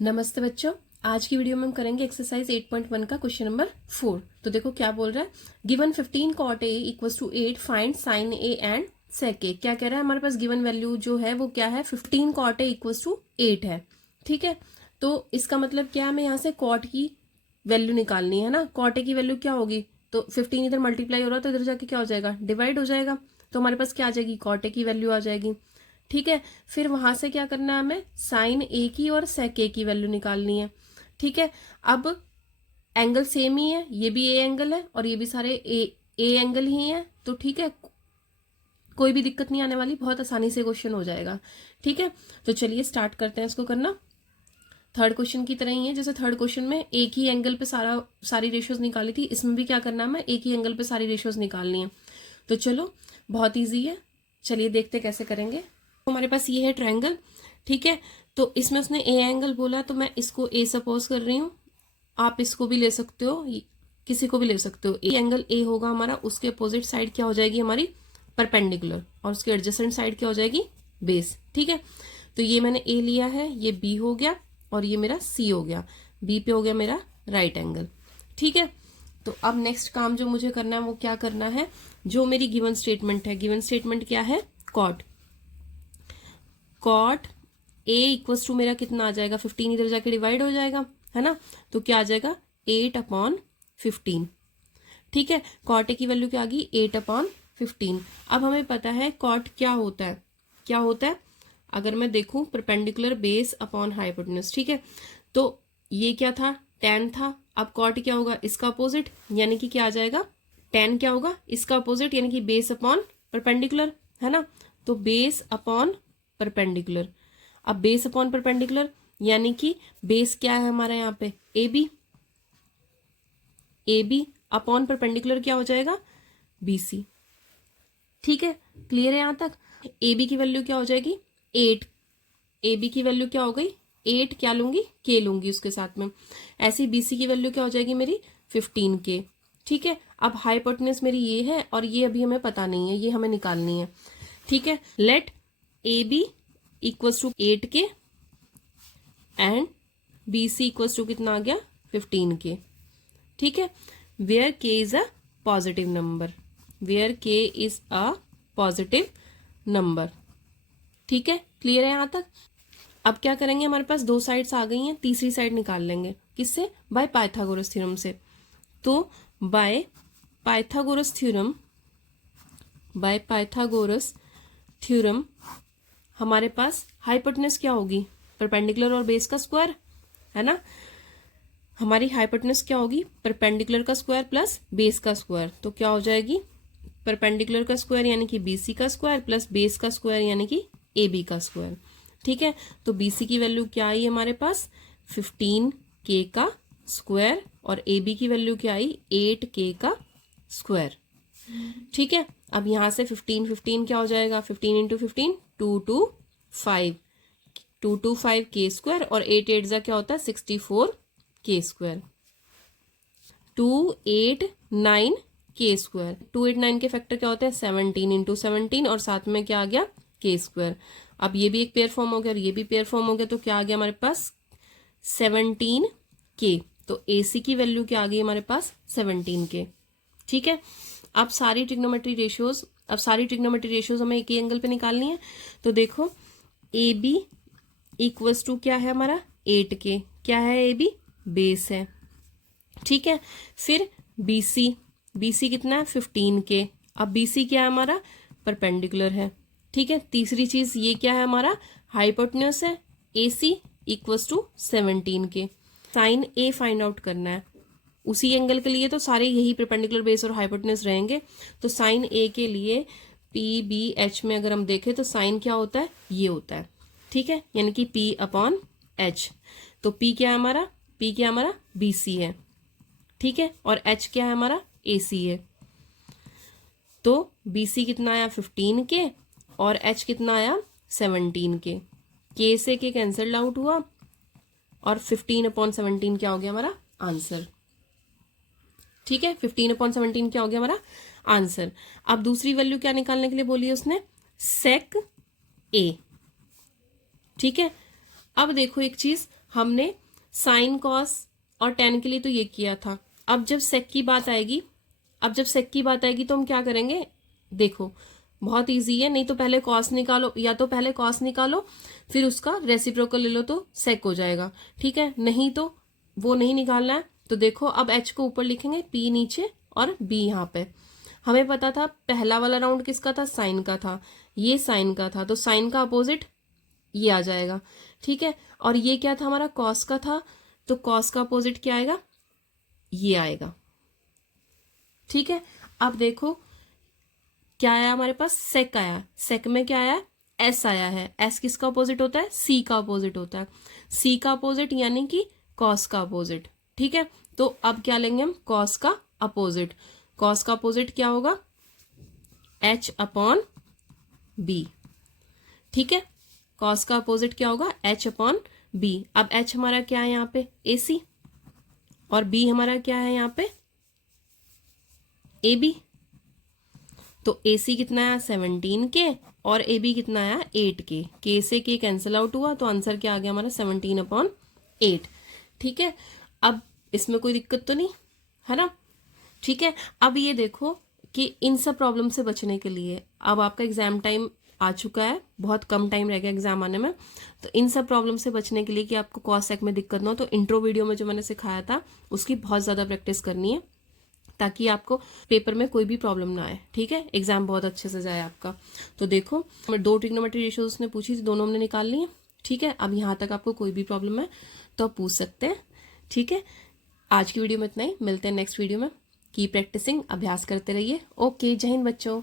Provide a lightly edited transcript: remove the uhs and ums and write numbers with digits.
नमस्ते बच्चों, आज की वीडियो में हम करेंगे एक्सरसाइज 8.1 का क्वेश्चन नंबर 4। तो देखो क्या बोल रहा है। Given 15 cot a equals to 8 find sine a and sec a। क्या कह रहा है, हमारे पास गिवन वैल्यू जो है वो क्या है, 15 cot a इक्वल्स टू 8 है। ठीक है, तो इसका मतलब क्या है, हमें यहाँ से cot की वैल्यू निकालनी है ना। cot a की वैल्यू क्या होगी, तो 15 इधर मल्टीप्लाई हो रहा है तो इधर जाके क्या हो जाएगा, डिवाइड हो जाएगा। तो हमारे पास क्या आ जाएगी, cot a की वैल्यू आ जाएगी। ठीक है, फिर वहां से क्या करना है, हमें साइन ए की और सेक ए की वैल्यू निकालनी है। ठीक है, अब एंगल सेम ही है, ये भी ए एंगल है और ये भी सारे ए एंगल ही है। तो ठीक है, कोई भी दिक्कत नहीं आने वाली, बहुत आसानी से क्वेश्चन हो जाएगा। ठीक है, तो चलिए स्टार्ट करते हैं इसको करना। थर्ड क्वेश्चन की तरह ही है, जैसे थर्ड क्वेश्चन में एक ही एंगल पे सारी रेशियोज निकाली थी, इसमें भी क्या करना है, हमें एक ही एंगल पे सारी रेशियोज निकालनी है। तो चलो बहुत ईजी है, चलिए देखते कैसे करेंगे। हमारे पास ये है ट्रायंगल। ठीक है, तो इसमें उसने ए एंगल बोला तो मैं इसको ए सपोज कर रही हूँ। आप इसको भी ले सकते हो, किसी को भी ले सकते हो। ए एंगल ए होगा हमारा, उसके अपोजिट साइड क्या हो जाएगी हमारी, परपेंडिकुलर, और उसके एडजेसेंट साइड क्या हो जाएगी, बेस। ठीक है, तो ये मैंने ए लिया है, ये बी हो गया और ये मेरा सी हो गया। बी पे हो गया मेरा राइट एंगल। ठीक है, तो अब नेक्स्ट काम जो मुझे करना है वो क्या करना है, जो मेरी गिवन स्टेटमेंट है, गिवन स्टेटमेंट क्या है, कॉट ए इक्वल्स टू मेरा कितना आ जाएगा, 15 इधर जाके डिवाइड हो जाएगा, है ना। तो क्या आ जाएगा, 8/15। ठीक है, कॉट ए की वैल्यू क्या आ गई, 8/15। अब हमें पता है कॉट क्या होता है, क्या होता है, अगर मैं देखूं परपेंडिकुलर बेस अपॉन हाइपोटेन्यूज। ठीक है, तो ये क्या था, tan था। अब कॉट क्या होगा, इसका अपोजिट, यानी कि क्या आ जाएगा, tan क्या होगा, इसका अपोजिट, यानी कि बेस अपॉन परपेंडिकुलर, है ना। तो बेस अपॉन परपेंडिकुलर। अब बेस अपॉन परपेंडिकुलर यानी कि बेस क्या है हमारा यहाँ पे, A B, A B upon perpendicular क्या हो जाएगा, बी सी। ठीक है, क्लियर है यहाँ तक। ए बी की वैल्यू क्या हो जाएगी, 8। ए बी की वैल्यू क्या हो गई, 8, क्या लूंगी, के लूंगी उसके साथ में। ऐसी बी सी की वैल्यू क्या हो जाएगी मेरी, 15 के। ठीक है, अब हाइपोटेन्यूज मेरी ये है और ये अभी हमें पता नहीं है, ये हमें निकालनी है। ठीक है, let a b equals to 8 के and b c equals to कितना आ गया, 15 के। ठीक है, where k is a positive number, where k is a positive number. ठीक है, क्लियर है यहाँ तक। अब क्या करेंगे, हमारे पास दो साइड्स आ गई हैं, तीसरी साइड निकाल लेंगे, किससे, बाय पाइथागोरस थ्योरम से। तो by Pythagoras theorem, by Pythagoras theorem हमारे पास हाइपोटेन्यूज क्या होगी, परपेंडिकुलर और बेस का स्क्वायर, है ना। हमारी हाइपोटेन्यूज क्या होगी, परपेंडिकुलर का स्क्वायर प्लस बेस का स्क्वायर। तो क्या हो जाएगी, परपेंडिकुलर का स्क्वायर यानी कि बीसी का स्क्वायर प्लस बेस का स्क्वायर यानी कि ए बी का स्क्वायर। ठीक है, तो बीसी की वैल्यू क्या आई हमारे पास, 15 के का स्क्वायर, और ए बी की वैल्यू क्या आई, 8 के का स्क्वायर। ठीक है, अब यहां से 15 क्या हो जाएगा, 15 इंटू 15 225, 225 के स्क्वायर, और 8 8 जा क्या होता है, 64 के स्क्वायर, 289 के स्क्वायर। 289 के फैक्टर क्या होते हैं, 17 इंटू 17, और साथ में क्या आ गया, के स्क्वायर। अब ये भी एक पेयर फॉर्म हो गया और ये भी पेयर फॉर्म हो गया, तो क्या आ गया हमारे पास, 17 के। तो ए सी की वैल्यू क्या आ गई हमारे पास, 17 के। ठीक है, अब सारी ट्रिग्नोमेट्री रेशियोज हमें एक ही एंगल पे निकालनी है। तो देखो ए बी इक्वल्स टू क्या है हमारा, 8 के, क्या है ए बी, बेस है। ठीक है, फिर बी सी कितना है, 15 के। अब बी सी क्या है हमारा, परपेंडिकुलर है। ठीक है, तीसरी चीज ये क्या है हमारा, हाइपोटेन्यूज है, ए सी इक्वल्स टू 17 के। साइन ए फाइंड आउट करना है, उसी एंगल के लिए तो सारे यही परपेंडिकुलर बेस और हाइपोटेन्यूज रहेंगे। तो साइन ए के लिए पी बी एच में अगर हम देखें तो साइन क्या होता है, ये होता है। ठीक है, यानी कि पी अपॉन एच। तो पी क्या है हमारा, पी क्या हमारा, बी सी है। ठीक है, और एच क्या है हमारा, ए सी है। तो बी सी कितना आया, 15 के, और एच कितना आया, 17 के से के कैंसल आउट हुआ, और 15/17 क्या हो गया हमारा आंसर। ठीक है, 15/17 क्या हो गया हमारा आंसर। अब दूसरी वैल्यू क्या निकालने के लिए बोली है उसने, सेक ए। ठीक है, अब देखो एक चीज, हमने साइन कॉस और टेन के लिए तो ये किया था। अब जब सेक की बात आएगी, तो हम क्या करेंगे, देखो बहुत इजी है। नहीं तो पहले कॉस निकालो, या तो पहले कॉस निकालो फिर उसका रेसिप्रोकल ले लो तो सेक हो जाएगा, ठीक है। नहीं तो वो नहीं निकालना है तो देखो अब एच को ऊपर लिखेंगे, पी नीचे और बी यहाँ पे। हमें पता था पहला वाला राउंड किसका था, साइन का था, ये साइन का था, तो साइन का अपोजिट ये आ जाएगा, ठीक है। और ये क्या था हमारा, कॉस का था, तो कॉस का अपोजिट क्या आएगा, ये आएगा, ठीक है। अब देखो क्या आया हमारे पास, सेक आया। सेक में क्या आया, एस आया है। एस किसका अपोजिट होता है, सी का अपोजिट होता है। सी का अपोजिट यानी कि कॉस का अपोजिट, ठीक है। तो अब क्या लेंगे हम, कॉस का अपोजिट। कॉस का अपोजिट क्या होगा, एच अपॉन बी, ठीक है। कॉस का अपोजिट क्या होगा, एच अपॉन बी। अब एच हमारा क्या है यहाँ पे, ए सी, और बी हमारा क्या है यहाँ पे, ए बी। तो ए सी कितना आया 17 के, और ए बी कितना आया 8 के से के कैंसिल आउट हुआ, तो आंसर क्या आ गया हमारा 17/8, ठीक है। अब इसमें कोई दिक्कत तो नहीं है ना, ठीक है। अब ये देखो कि इन सब प्रॉब्लम से बचने के लिए अब आपका एग्जाम टाइम आ चुका है, बहुत कम टाइम रह गया एग्जाम आने में। तो इन सब प्रॉब्लम से बचने के लिए कि आपको कॉस सेक में दिक्कत ना हो, तो इंट्रो वीडियो में जो मैंने सिखाया था उसकी बहुत ज़्यादा प्रैक्टिस करनी है, ताकि आपको पेपर में कोई भी प्रॉब्लम ना आए, ठीक है। एग्जाम बहुत अच्छे से जाए आपका। तो देखो 2 ट्रिग्नोमेट्री रेशियोज उसने पूछी थी, दोनों हमने निकाल ली है, ठीक है। अब यहाँ तक आपको कोई भी प्रॉब्लम है तो आप पूछ सकते हैं, ठीक है। आज की वीडियो में इतना ही, मिलते हैं नेक्स्ट वीडियो में। की प्रैक्टिसिंग, अभ्यास करते रहिए। ओके, जय हिंद बच्चों।